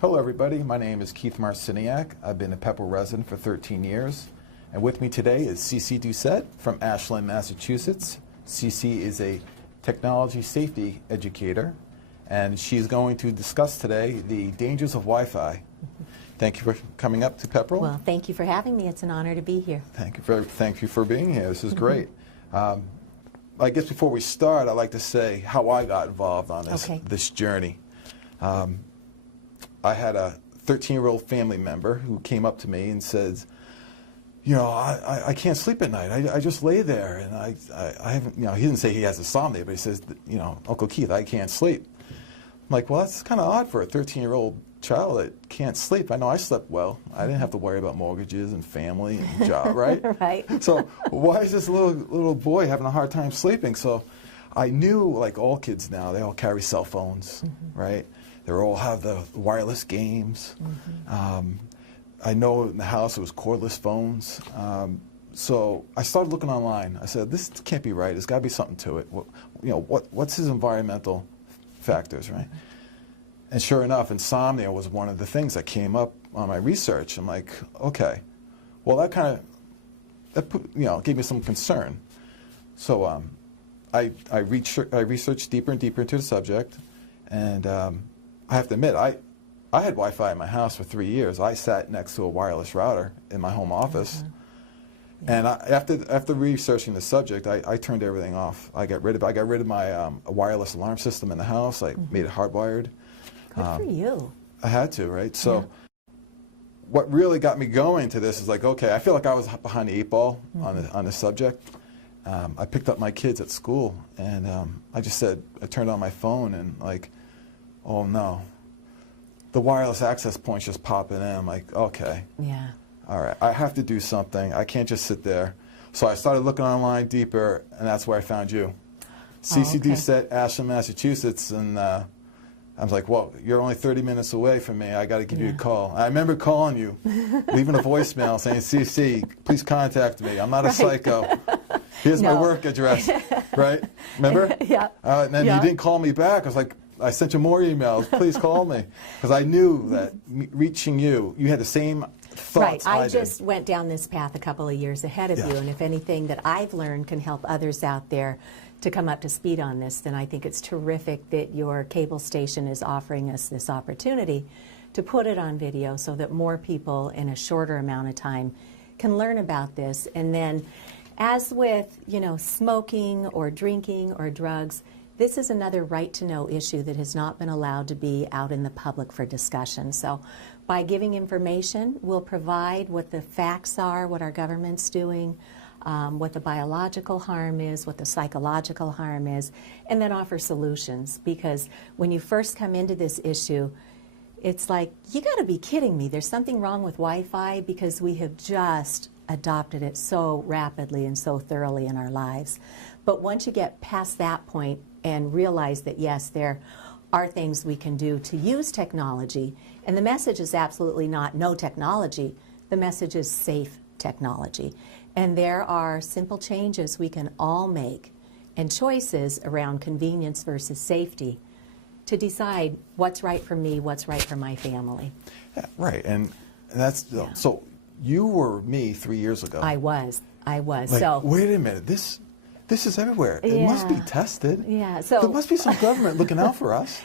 Hello everybody, my name is Keith Marciniak. I've been a Pepper resident for 13 years. And with me today is Cece Doucette from Ashland, Massachusetts. Cece is a technology safety educator, and she's going to discuss today the dangers of Wi-Fi. Thank you for coming up to Pepperell. Well, thank you for having me. It's an honor to be here. Thank you for being here. This is great. I guess before we start, I'd like to say how I got involved on this journey. I had a 13-year-old family member who came up to me and said, you know, I can't sleep at night. I just lay there, and I haven't, you know, he didn't say he has insomnia, but he says, you know, Uncle Keith, I can't sleep. I'm like, well, that's kind of odd for a 13-year-old child that can't sleep. I know I slept well. I didn't have to worry about mortgages and family and job, right? Right. So why is this little boy having a hard time sleeping? So I knew, like all kids now, they all carry cell phones, right? They all have the wireless games. I know in the house it was cordless phones. So I started looking online. I said, this can't be right. There's got to be something to it. You know, what's his environmental factors, right? And sure enough, insomnia was one of the things that came up on my research. I'm like, okay, well that gave me some concern. So I researched deeper and deeper into the subject, and I have to admit, I had Wi-Fi in my house for 3 years. I sat next to a wireless router in my home office. And after researching the subject, I turned everything off. I got rid of my wireless alarm system in the house. I made it hardwired. Good for you. I had to, right? So what really got me going to this is like, okay, I feel like I was behind the 8 ball on this subject. I picked up my kids at school, and I turned on my phone, and like, oh no, the wireless access point's just popping in. I'm like, okay. Yeah. All right, I have to do something. I can't just sit there. So I started looking online deeper, and that's where I found you. Cece Doucette, Ashland, Massachusetts, and I was like, well, you're only 30 minutes away from me. I got to give you a call. I remember calling you, leaving a voicemail saying, Cece, please contact me. I'm not a psycho. Here's my work address, right? Remember? Yeah. And then you didn't call me back. I was like, I sent you more emails. Please call me. Because I knew that reaching you had the same thoughts I did. just went down this path a couple of years ahead of you, and if anything that I've learned can help others out there to come up to speed on this, then I think it's terrific that your cable station is offering us this opportunity to put it on video so that more people in a shorter amount of time can learn about this. And then, as with, you know, smoking or drinking or drugs, this is another right-to-know issue that has not been allowed to be out in the public for discussion. So by giving information, we'll provide what the facts are, what our government's doing, what the biological harm is, what the psychological harm is, and then offer solutions. Because when you first come into this issue, it's like, you got to be kidding me. There's something wrong with Wi-Fi, because we have just adopted it so rapidly and so thoroughly in our lives. But once you get past that point and realize that, yes, there are things we can do to use technology, and the message is absolutely not no technology, the message is safe technology. And there are simple changes we can all make and choices around convenience versus safety to decide what's right for me, what's right for my family. Yeah, right, and that's, so you were me 3 years ago. I was. Like, So wait a minute, this is everywhere. It must be tested. Yeah. So there must be some government looking out for us.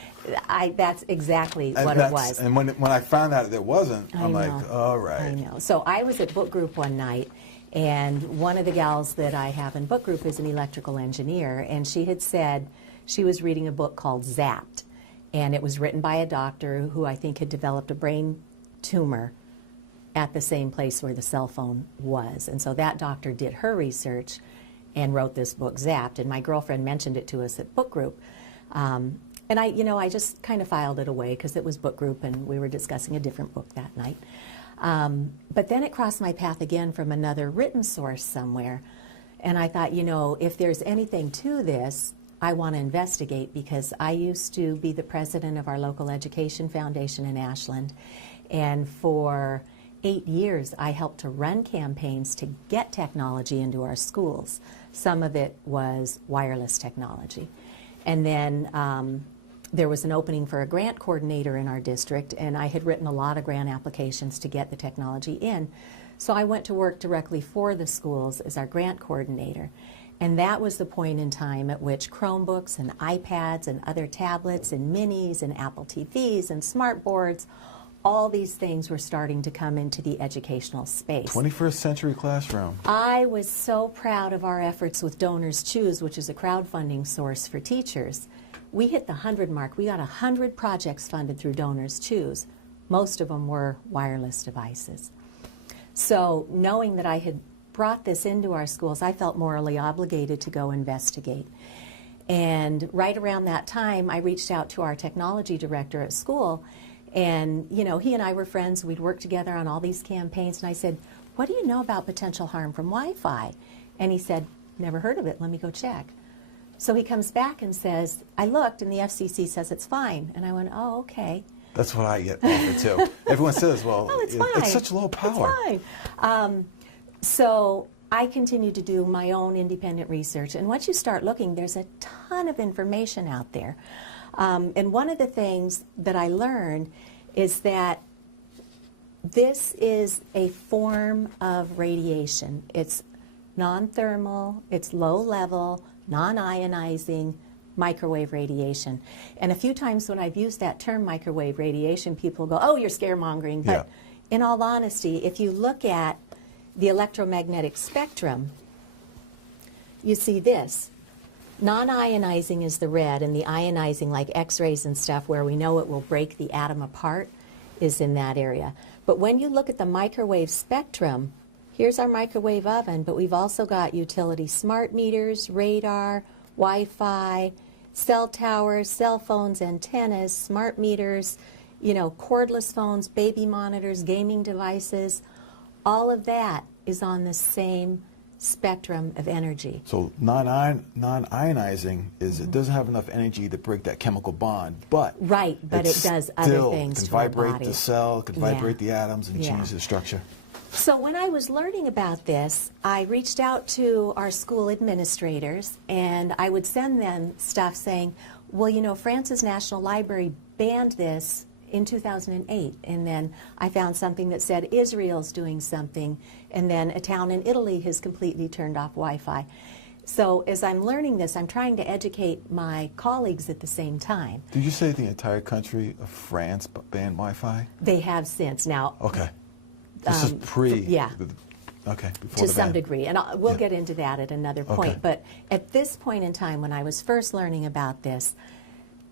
That's exactly what it was. And when I found out there wasn't, I'm like, all right. I know. So I was at book group one night, and one of the gals that I have in book group is an electrical engineer, and she had said she was reading a book called Zapped, and it was written by a doctor who I think had developed a brain tumor at the same place where the cell phone was. And so that doctor did her research and wrote this book, Zapped, and my girlfriend mentioned it to us at book group. And I just kind of filed it away because it was book group and we were discussing a different book that night. But then it crossed my path again from another written source somewhere. And I thought, you know, if there's anything to this, I want to investigate, because I used to be the president of our local education foundation in Ashland. And for 8 years, I helped to run campaigns to get technology into our schools. Some of it was wireless technology. And then there was an opening for a grant coordinator in our district, and I had written a lot of grant applications to get the technology in. So I went to work directly for the schools as our grant coordinator. And that was the point in time at which Chromebooks and iPads and other tablets and minis and Apple TVs and smart boards, all these things were starting to come into the educational space. 21st century classroom. I was so proud of our efforts with Donors Choose, which is a crowdfunding source for teachers. We hit the 100 mark. We got 100 projects funded through Donors Choose. Most of them were wireless devices. So knowing that I had brought this into our schools, I felt morally obligated to go investigate. And right around that time, I reached out to our technology director at school, and you know, he and I were friends. We'd worked together on all these campaigns, and I said, what do you know about potential harm from Wi-Fi? And he said, never heard of it, let me go check. So he comes back and says, I looked and the FCC says it's fine. And I went, oh, okay. That's what I get offered too. Everyone says, well, oh, it's fine. It's such low power. It's fine. So I continued to do my own independent research, and once you start looking, there's a ton of information out there. And one of the things that I learned is that this is a form of radiation. It's non-thermal, it's low level, non-ionizing microwave radiation. And a few times when I've used that term microwave radiation, people go, oh, you're scaremongering. But in all honesty, if you look at the electromagnetic spectrum, you see this. Non-ionizing is the red, and the ionizing, like X-rays and stuff, where we know it will break the atom apart, is in that area. But when you look at the microwave spectrum, here's our microwave oven, but we've also got utility smart meters, radar, Wi-Fi, cell towers, cell phones, antennas, smart meters, you know, cordless phones, baby monitors, gaming devices. All of that is on the same spectrum of energy. So non-ionizing is it doesn't have enough energy to break that chemical bond, but right, but it does other things can to our vibrate body. The cell, can vibrate the atoms and change the structure. So when I was learning about this, I reached out to our school administrators, and I would send them stuff saying, well, you know, France's National Library banned this in 2008, and then I found something that said Israel's doing something, and then a town in Italy has completely turned off Wi-Fi. So as I'm learning this, I'm trying to educate my colleagues at the same time. Did you say the entire country of France banned Wi-Fi? They have since. Now, okay. This is pre. Okay. Before to some degree, and we'll get into that at another point. Okay. But at this point in time, when I was first learning about this,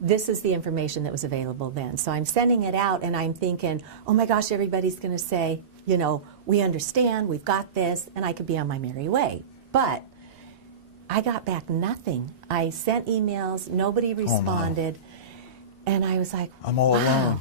this is the information that was available then. So I'm sending it out, and I'm thinking, oh my gosh, everybody's going to say, you know, we understand, we've got this, and I could be on my merry way. But I got back nothing. I sent emails, nobody responded, and I was like, I'm all alone.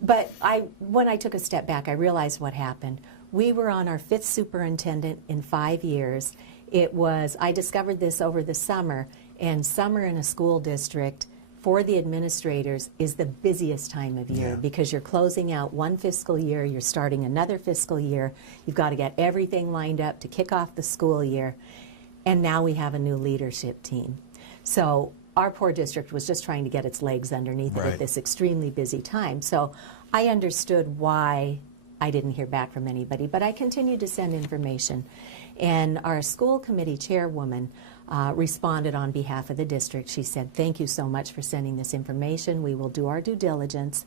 But when I took a step back, I realized what happened. We were on our 5th superintendent in 5 years. I discovered this over the summer, and summer in a school district for the administrators is the busiest time of year because you're closing out one fiscal year, you're starting another fiscal year, you've got to get everything lined up to kick off the school year, and now we have a new leadership team. So our poor district was just trying to get its legs underneath it at this extremely busy time. So I understood why I didn't hear back from anybody, but I continued to send information. And our school committee chairwoman responded on behalf of the district. She said, thank you so much for sending this information. We will do our due diligence,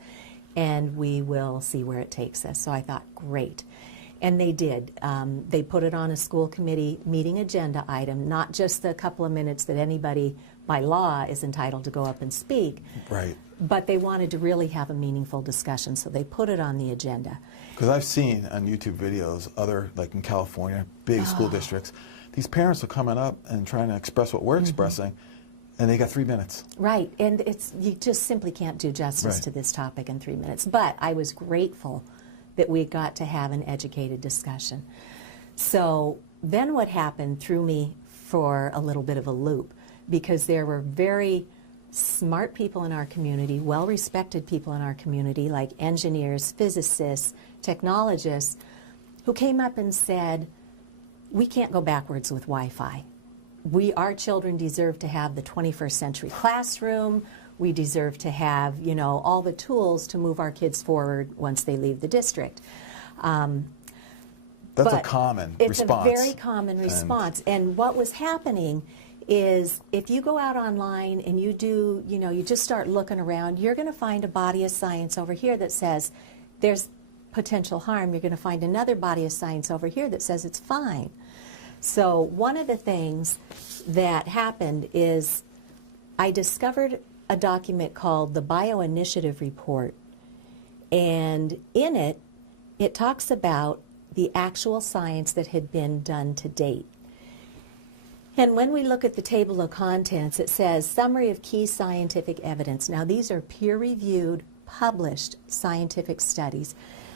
and we will see where it takes us. So I thought, great. And they did. They put it on a school committee meeting agenda item, not just the couple of minutes that anybody by law is entitled to go up and speak. Right. But they wanted to really have a meaningful discussion, so they put it on the agenda. Because I've seen on YouTube videos, like in California, big school districts, these parents are coming up and trying to express what we're expressing, and they got 3 minutes. Right, and you just simply can't do justice to this topic in 3 minutes. But I was grateful that we got to have an educated discussion. So then what happened threw me for a little bit of a loop, because there were very smart people in our community, well-respected people in our community, like engineers, physicists, technologists, who came up and said, we can't go backwards with Wi-Fi. Our children deserve to have the 21st century classroom. we deserve to have, you know, all the tools to move our kids forward once they leave the district. That's a common response. It's a very common response. And what was happening is if you go out online and you do, you know, you just start looking around, you're going to find a body of science over here that says there's potential harm. You're going to find another body of science over here that says it's fine. So one of the things that happened is I discovered a document called the Bioinitiative Report. And in it, it talks about the actual science that had been done to date. And when we look at the table of contents, it says summary of key scientific evidence. Now these are peer-reviewed, published scientific studies.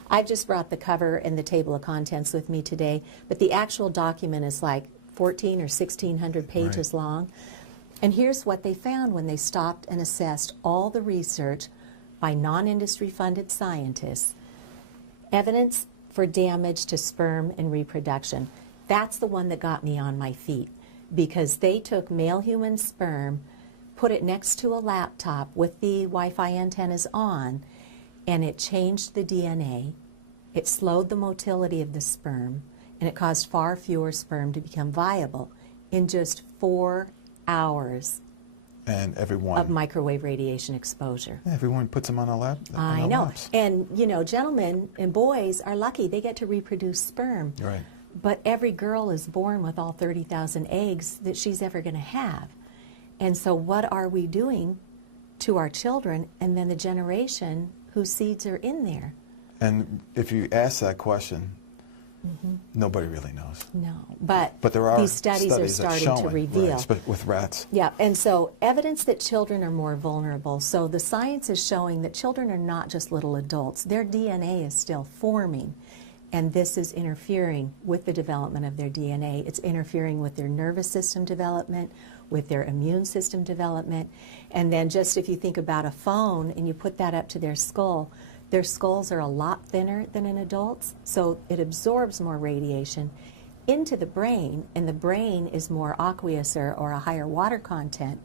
I've just brought the cover and the table of contents with me today, but the actual document is like 14 or 1,600 pages long. And here's what they found when they stopped and assessed all the research by non-industry funded scientists. Evidence for damage to sperm and reproduction. That's the one that got me on my feet, because they took male human sperm, put it next to a laptop with the Wi-Fi antennas on, and it changed the DNA, it slowed the motility of the sperm, and it caused far fewer sperm to become viable in just 4 hours and everyone of microwave radiation exposure. Yeah, everyone puts them on a lap. I know. And, you know, gentlemen and boys are lucky. They get to reproduce sperm. Right. But every girl is born with all 30,000 eggs that she's ever going to have. And so what are we doing to our children and then the generation whose seeds are in there? And if you ask that question, nobody really knows. No, but there are these studies are starting to reveal. Right, with rats. Yeah, and so evidence that children are more vulnerable. So the science is showing that children are not just little adults. Their DNA is still forming, and this is interfering with the development of their DNA. It's interfering with their nervous system development, with their immune system development. And then just if you think about a phone and you put that up to their skulls are a lot thinner than an adult's, so it absorbs more radiation into the brain, and the brain is more aqueous or a higher water content,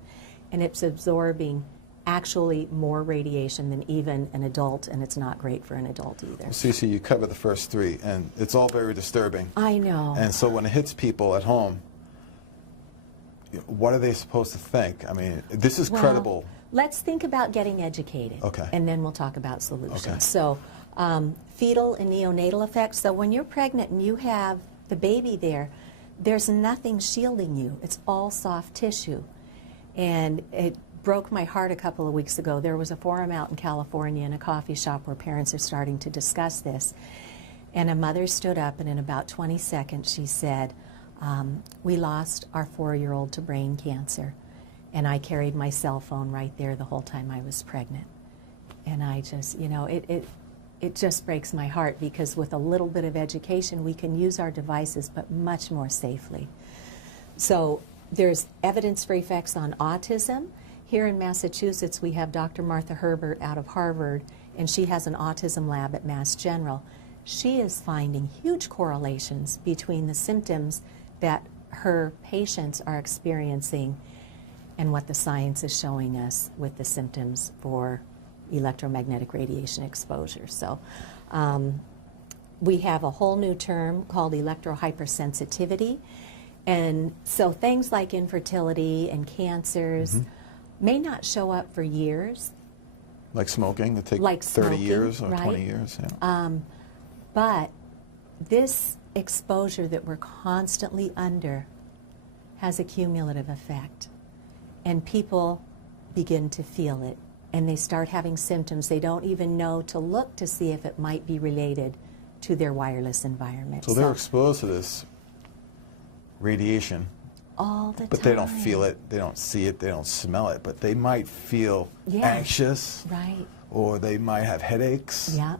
and it's absorbing actually more radiation than even an adult, and it's not great for an adult either. Well, Cece, you cover the first three, and it's all very disturbing. I know. And so when it hits people at home, what are they supposed to think? I mean, this is credible. Let's think about getting educated, okay, and then we'll talk about solutions. Okay. So fetal and neonatal effects. So when you're pregnant and you have the baby there, there's nothing shielding you. It's all soft tissue. And it broke my heart a couple of weeks ago. There was a forum out in California in a coffee shop where parents are starting to discuss this. And a mother stood up, and in about 20 seconds she said, we lost our 4-year-old to brain cancer. And I carried my cell phone right there the whole time I was pregnant. And I just, you know, it just breaks my heart, because with a little bit of education we can use our devices, but much more safely. So there's evidence for effects on autism. Here in Massachusetts we have Dr. Martha Herbert out of Harvard, and she has an autism lab at Mass General. She is finding huge correlations between the symptoms that her patients are experiencing and what the science is showing us with the symptoms for electromagnetic radiation exposure. So we have a whole new term called electrohypersensitivity. And so things like infertility and cancers may not show up for years. Like smoking, it takes like 30 years or right? 20 years. Yeah. But this exposure that we're constantly under has a cumulative effect. And people begin to feel it, and they start having symptoms. They don't even know to look to see if it might be related to their wireless environment. So they're exposed to this radiation all the time. But they don't feel it, they don't see it, they don't smell it, but they might feel anxious, right, or they might have headaches, yeah,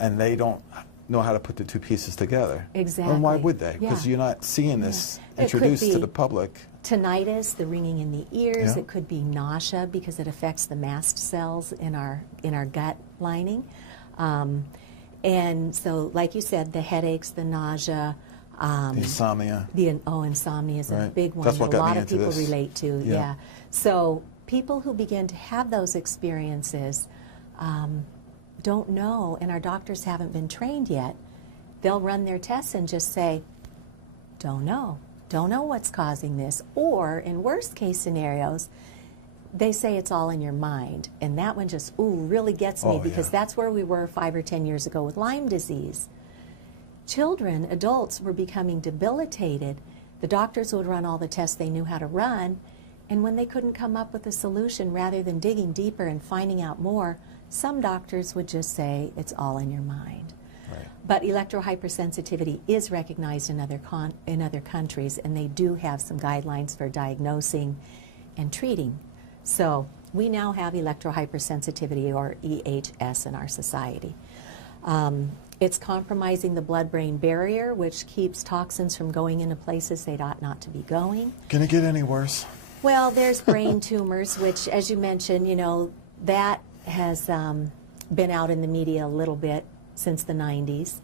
and they don't know how to put the two pieces together. Exactly. And why would they? Because Yeah. you're not seeing this It could introduced to be the public. tinnitus, the ringing in the ears. Yeah. It could be nausea because it affects the mast cells in our gut lining. And so, like you said, the headaches, the nausea, Insomnia. insomnia is a Right. big one That's what that a got lot me of into people this. relate to. Yeah. So people who begin to have those experiences don't know, and our doctors haven't been trained yet. They'll run their tests and just say, don't know what's causing this. Or in worst case scenarios, they say it's all in your mind. And that one just, really gets me, because that's where we were 5 or 10 years ago with Lyme disease. Children, adults were becoming debilitated. The doctors would run all the tests they knew how to run, and when they couldn't come up with a solution, rather than digging deeper and finding out more, some doctors would just say it's all in your mind. Right. But electrohypersensitivity is recognized in other countries, and they do have some guidelines for diagnosing and treating. So we now have electrohypersensitivity, or EHS, in our society. It's compromising the blood-brain barrier, which keeps toxins from going into places they ought not to be going. Can it get any worse? Well, there's brain tumors, which, as you mentioned, that has been out in the media a little bit since the 90s.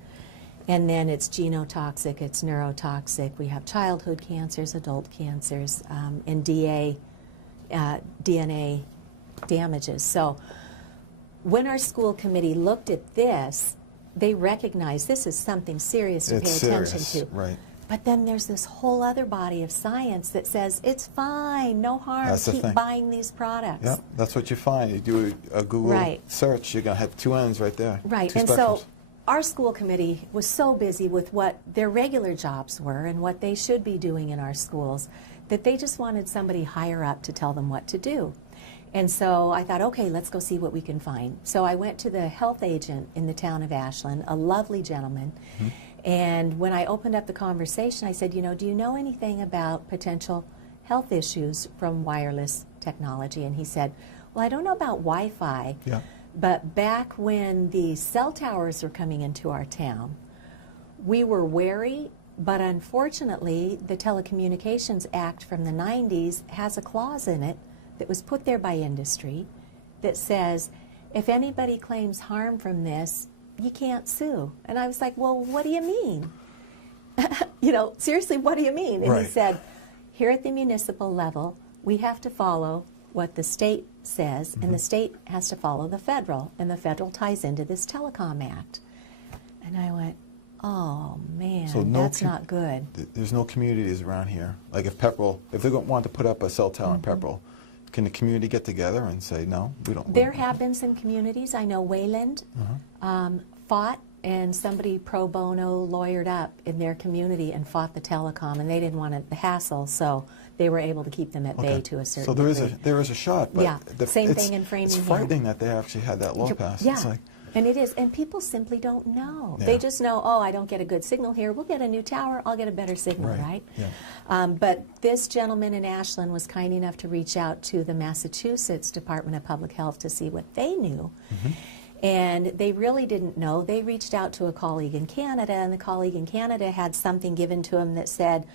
And then it's genotoxic, it's neurotoxic. We have childhood cancers, adult cancers, and DNA damages. So when our school committee looked at this, they recognized this is something serious to pay attention to. Right. But then there's this whole other body of science that says it's fine, no harm, keep buying these products. Yep, that's what you find. You do a Google search, you're going to have 2 ends right there. Right, and so our school committee was so busy with what their regular jobs were and what they should be doing in our schools that they just wanted somebody higher up to tell them what to do. And so I thought, okay, let's go see what we can find. So I went to the health agent in the town of Ashland, a lovely gentleman. And when I opened up the conversation, I said, do you know anything about potential health issues from wireless technology? And he said, well, I don't know about Wi-Fi, but back when the cell towers were coming into our town, we were wary, but unfortunately, the Telecommunications Act from the 90s has a clause in it that was put there by industry that says, if anybody claims harm from this, you can't sue. And I was like, well, what do you mean? Seriously, what do you mean? And he said, here at the municipal level, we have to follow what the state says, and the state has to follow the federal, and the federal ties into this Telecom Act. And I went, oh man, so that's not good. There's no communities around here. Like if Pepperell, if they want to put up a cell tower in Pepperell, can the community get together and say, no, we don't? There have been some communities. I know Wayland fought, and somebody pro bono lawyered up in their community and fought the telecom, and they didn't want the hassle, so they were able to keep them at bay to a certain degree. So there is a shot, but same thing in Framingham. It's frightening that they actually had that law passed. Yeah. It's like, and it is, and people simply don't know. They just know, oh, I don't get a good signal here. We'll get a new tower. I'll get a better signal, right? Yeah. But this gentleman in Ashland was kind enough to reach out to the Massachusetts Department of Public Health to see what they knew. And they really didn't know. They reached out to a colleague in Canada, and the colleague in Canada had something given to him that said,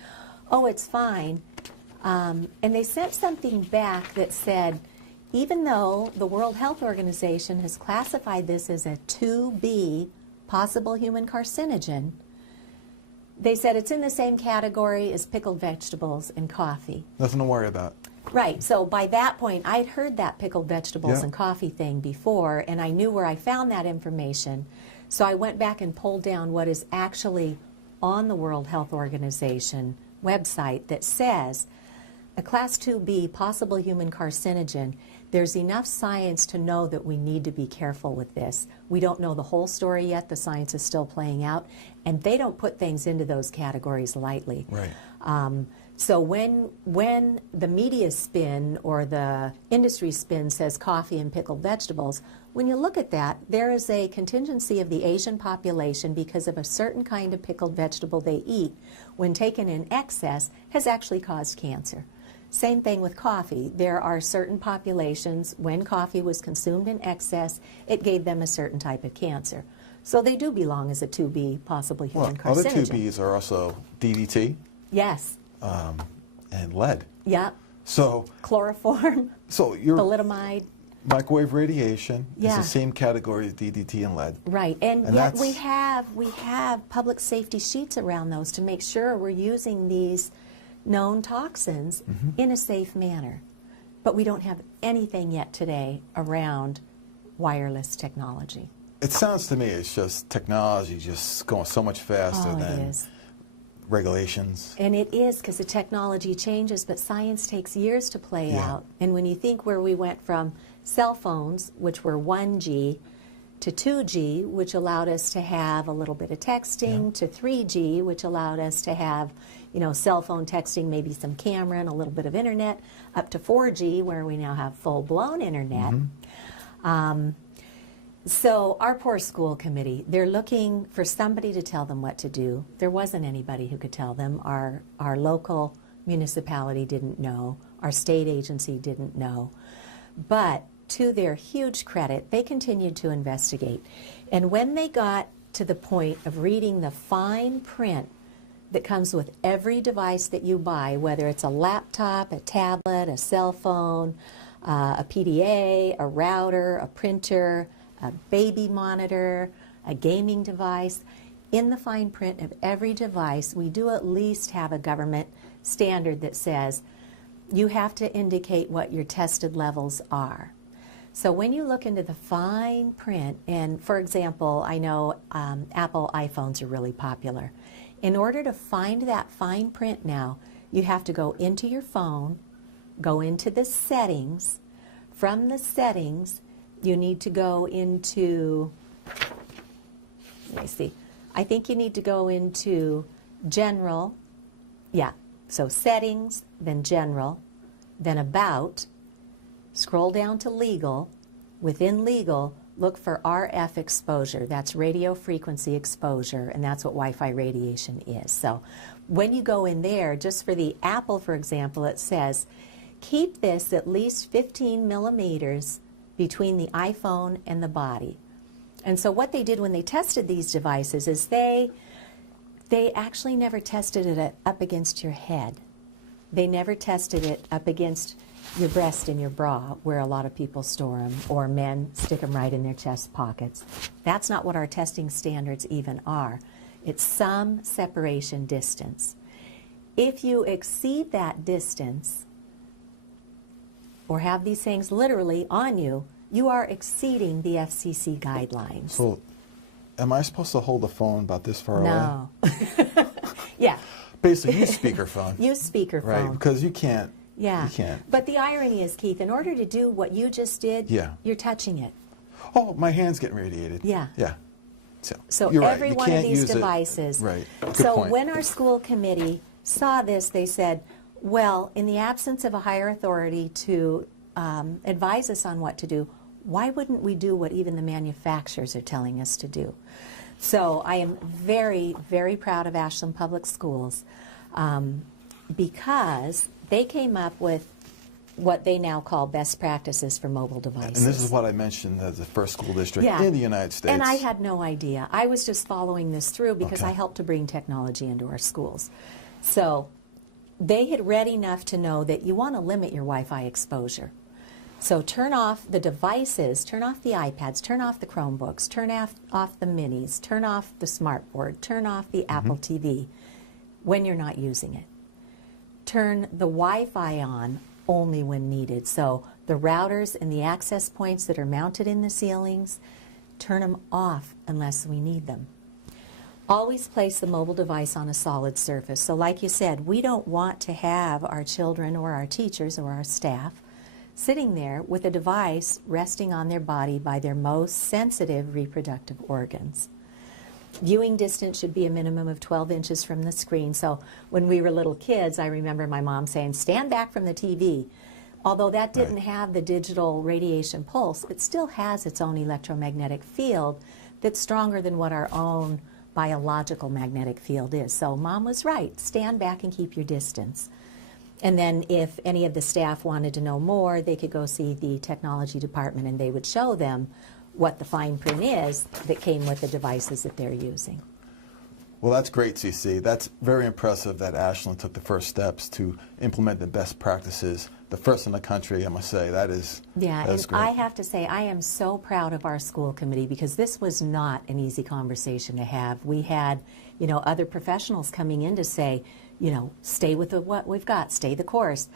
oh, it's fine. And they sent something back that said, even though the World Health Organization has classified this as a 2B possible human carcinogen, they said it's in the same category as pickled vegetables and coffee. Nothing to worry about. Right. So by that point, I'd heard that pickled vegetables and coffee thing before, and I knew where I found that information. So I went back and pulled down what is actually on the World Health Organization website that says a Class 2B possible human carcinogen. There's enough science to know that we need to be careful with this. We don't know the whole story yet. The science is still playing out, and they don't put things into those categories lightly. Right. So when the media spin or the industry spin says coffee and pickled vegetables, when you look at that, there is a contingency of the Asian population because of a certain kind of pickled vegetable they eat, when taken in excess, has actually caused cancer. Same thing with coffee. There are certain populations, when coffee was consumed in excess, it gave them a certain type of cancer. So they do belong as a 2B, possibly human carcinogen. Other 2Bs are also DDT. Yes. And lead. Yeah. So chloroform. So your thalidomide. Microwave radiation is the same category as DDT and lead. Right, and yet we have public safety sheets around those to make sure we're using these known toxins in a safe manner. but we don't have anything yet today around wireless technology. It sounds to me it's just technology just going so much faster than regulations. And it is, because the technology changes, but science takes years to play out. And when you think where we went from cell phones, which were 1G, to 2G, which allowed us to have a little bit of texting, to 3G, which allowed us to have, you know, cell phone texting, maybe some camera and a little bit of internet, up to 4G, where we now have full-blown internet. So our poor school committee, they're looking for somebody to tell them what to do. There wasn't anybody who could tell them. Our local municipality didn't know. Our state agency didn't know. But to their huge credit, they continued to investigate. And when they got to the point of reading the fine print that comes with every device that you buy, whether it's a laptop, a tablet, a cell phone, a PDA, a router, a printer, a baby monitor, a gaming device, in the fine print of every device, we do at least have a government standard that says you have to indicate what your tested levels are. So when you look into the fine print, and for example, I know Apple iPhones are really popular. In order to find that fine print now, you have to go into your phone, go into the settings. From the settings, you need to go into, let me see, I think you need to go into general, so settings, then general, then about, scroll down to legal. Within legal, look for RF exposure. That's radio frequency exposure, and that's what Wi-Fi radiation is. So when you go in there, just for the Apple, for example, it says, keep this at least 15 millimeters between the iPhone and the body. And so what they did when they tested these devices is they actually never tested it up against your head. They never tested it up against your breast and your bra, where a lot of people store them, or men stick them right in their chest pockets. That's not what our testing standards even are. It's some separation distance. If you exceed that distance, or have these things literally on you, you are exceeding the FCC guidelines. So, am I supposed to hold the phone about this far away? No. Yeah. Basically, use speakerphone. Use speakerphone. Right, because you can't. Yeah. You can't. But the irony is, Keith, in order to do what you just did, you're touching it. Oh, my hand's getting radiated. Yeah. Yeah. So you're every right. one of these devices. Right. Good so point. When our school committee saw this, they said, well, in the absence of a higher authority to advise us on what to do, why wouldn't we do what even the manufacturers are telling us to do? So I am very, very proud of Ashland Public Schools because they came up with what they now call best practices for mobile devices. And this is what I mentioned as the first school district in the United States. And I had no idea. I was just following this through because I helped to bring technology into our schools. So they had read enough to know that you want to limit your Wi-Fi exposure. So turn off the devices, turn off the iPads, turn off the Chromebooks, turn off the minis, turn off the smartboard, turn off the Apple TV when you're not using it. Turn the Wi-Fi on only when needed. So the routers and the access points that are mounted in the ceilings, turn them off unless we need them. Always place the mobile device on a solid surface. So like you said, we don't want to have our children or our teachers or our staff sitting there with a device resting on their body by their most sensitive reproductive organs. Viewing distance should be a minimum of 12 inches from the screen. So when we were little kids, I remember my mom saying, stand back from the TV. Although that didn't have the digital radiation pulse, it still has its own electromagnetic field that's stronger than what our own biological magnetic field is. So Mom was right. Stand back and keep your distance. And then if any of the staff wanted to know more, they could go see the technology department and they would show them what the fine print is that came with the devices that they're using. Well, that's great, Cece. That's very impressive that Ashland took the first steps to implement the best practices. The first in the country, I must say. That is great. I have to say, I am so proud of our school committee because this was not an easy conversation to have. We had, other professionals coming in to say, stay with what we've got, stay the course.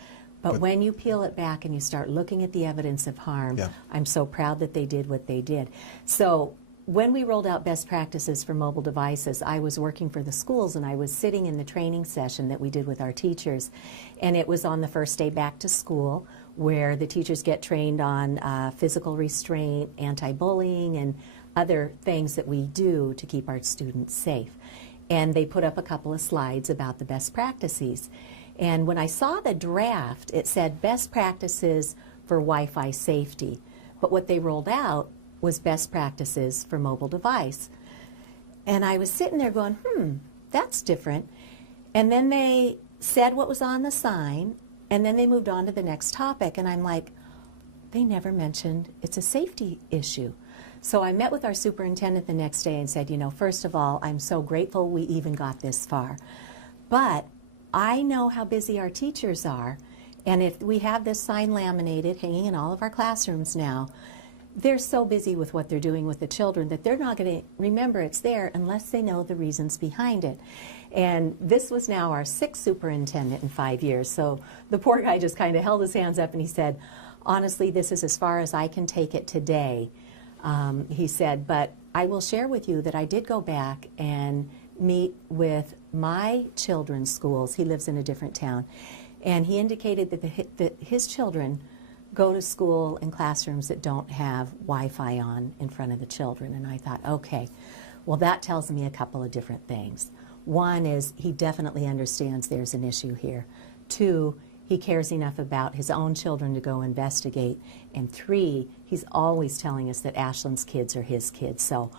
But when you peel it back and you start looking at the evidence of harm, I'm so proud that they did what they did. So when we rolled out best practices for mobile devices, I was working for the schools, and I was sitting in the training session that we did with our teachers. And it was on the first day back to school, where the teachers get trained on physical restraint, anti-bullying, and other things that we do to keep our students safe. And they put up a couple of slides about the best practices. And when I saw the draft, it said best practices for Wi-Fi safety. But what they rolled out was best practices for mobile device. And I was sitting there going, that's different. And then they said what was on the sign, and then they moved on to the next topic. And I'm like, they never mentioned it's a safety issue. So I met with our superintendent the next day and said, you know, first of all, I'm so grateful we even got this far. But I know how busy our teachers are, and if we have this sign laminated hanging in all of our classrooms now, they're so busy with what they're doing with the children that they're not going to remember it's there unless they know the reasons behind it. And this was now our 6th superintendent in 5 years, so the poor guy just kind of held his hands up and he said, honestly, this is as far as I can take it today. He said, but I will share with you that I did go back and meet with my children's schools. He lives in a different town. And he indicated that his children go to school in classrooms that don't have Wi-Fi on in front of the children. And I thought, okay, well, that tells me a couple of different things. One is he definitely understands there's an issue here. 2, he cares enough about his own children to go investigate. And 3, he's always telling us that Ashland's kids are his kids. So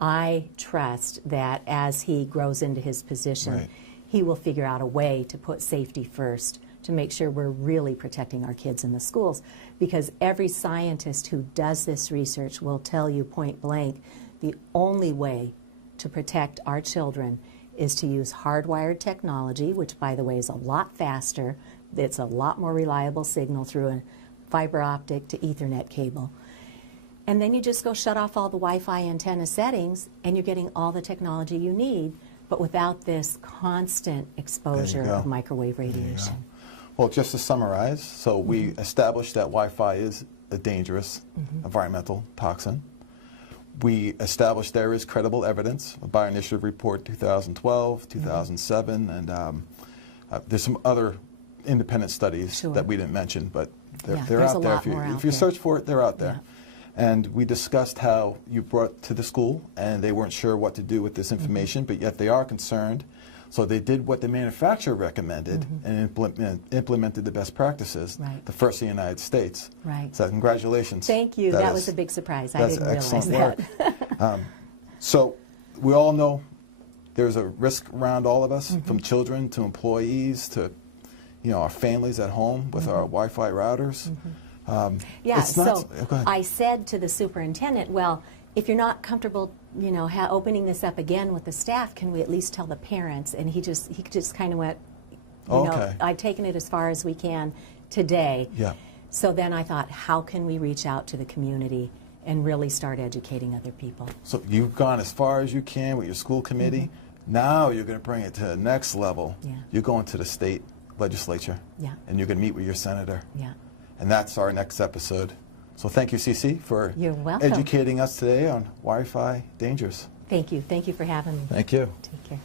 I trust that as he grows into his position, he will figure out a way to put safety first to make sure we're really protecting our kids in the schools. Because every scientist who does this research will tell you point blank, the only way to protect our children is to use hardwired technology, which, by the way, is a lot faster. It's a lot more reliable signal through a fiber optic to Ethernet cable. And then you just go shut off all the Wi-Fi antenna settings, and you're getting all the technology you need, but without this constant exposure of microwave radiation. Well, just to summarize, so we established that Wi-Fi is a dangerous environmental toxin. We established there is credible evidence, a Bioinitiative report 2012, 2007, and there's some other independent studies that we didn't mention, but they're out there. If you search for it, they're out there. And we discussed how you brought to the school and they weren't sure what to do with this information, but yet they are concerned. So they did what the manufacturer recommended and implemented the best practices, the first in the United States. So congratulations. Thank you. That was a big surprise. I didn't realize that. So we all know there's a risk around all of us, from children to employees to our families at home with our Wi-Fi routers. So I said to the superintendent, well, if you're not comfortable, opening this up again with the staff, can we at least tell the parents? And he just kind of went, I've taken it as far as we can today. So then I thought, how can we reach out to the community and really start educating other people? So you've gone as far as you can with your school committee. Now you're going to bring it to the next level. You're going to the state legislature, and you're going to meet with your senator. And that's our next episode. So thank you, Cece, for educating us today on Wi-Fi dangers. Thank you. Thank you for having me. Thank you. Take care.